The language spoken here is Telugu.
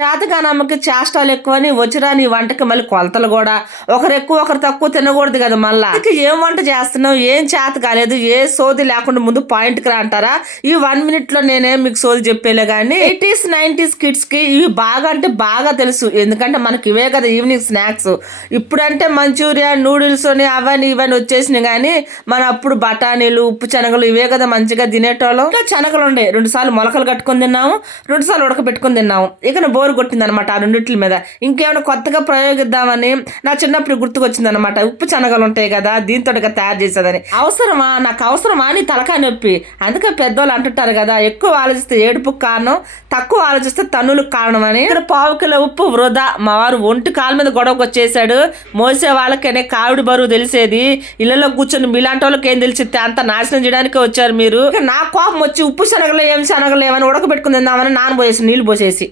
చేతకానమ్మకి చేష్టాలు ఎక్కువని వచ్చిరాని వంటకి మళ్ళీ కొలతలు కూడా ఒకరు ఎక్కువ ఒకరు తక్కువ తినకూడదు కదా. మళ్ళా ఇక ఏం వంట చేస్తున్నావు, ఏం చేత కాలేదు, ఏ సోది లేకుండా ముందు పాయింట్కి రా అంటారా. ఈ 1 minute లో నేనేం మీకు సోది చెప్పేలే కానీ 80s 90s కిడ్స్ కి ఇవి బాగా అంటే బాగా తెలుసు. ఎందుకంటే మనకి ఇవే కదా ఈవినింగ్ స్నాక్స్. ఇప్పుడంటే మంచూరియా నూడిల్స్ అని అవన్నీ ఇవన్నీ వచ్చేసినాయి కానీ మన అప్పుడు బఠానీలు ఉప్పు శనగలు ఇవే కదా మంచిగా తినేటోళ్ళం. ఇంకా శనగలు ఉండే 2 సార్లు మొలకలు కట్టుకొని తిన్నాము, 2 సార్లు ఉడకబెట్టుకొని తిన్నాము. ఇక బోరు కొట్టింది అనమాట ఆ రెండిట్ల మీద. ఇంకేమైనా కొత్తగా ప్రయోగిద్దామని నా చిన్నప్పుడు గుర్తుకొచ్చింది అనమాట. ఉప్పు శనగలు ఉంటాయి కదా దీంతో తయారు చేసేదని. అవసరమా, నాకు అవసరమా అని తలకాయ నొప్పి. అందుకే పెద్దోళ్ళు అంటుంటారు కదా, ఎక్కువ ఆలోచిస్తే ఏడుపుకు కారణం, తక్కువ ఆలోచిస్తే తన్నులకు కారణం అని. ఇక్కడ 1/2 కిలో ఉప్పు వృధా. మా వారు ఒంటి కాలు మీద గొడవకు వచ్చేసాడు. మోసే వాళ్ళకనే కావిడి బరువు తెలిసేది, ఇళ్లలో కూర్చొని మీలాంటి వాళ్ళకి ఏం తెలిసితే అంత నాశనం చేయడానికే వచ్చారు మీరు. నా కోపం వచ్చి ఉప్పు శనగలు ఏం శనగలు ఏమని ఉడకబెట్టుకుని తిందామని నానబోయేసి నీళ్ళు పోసేసి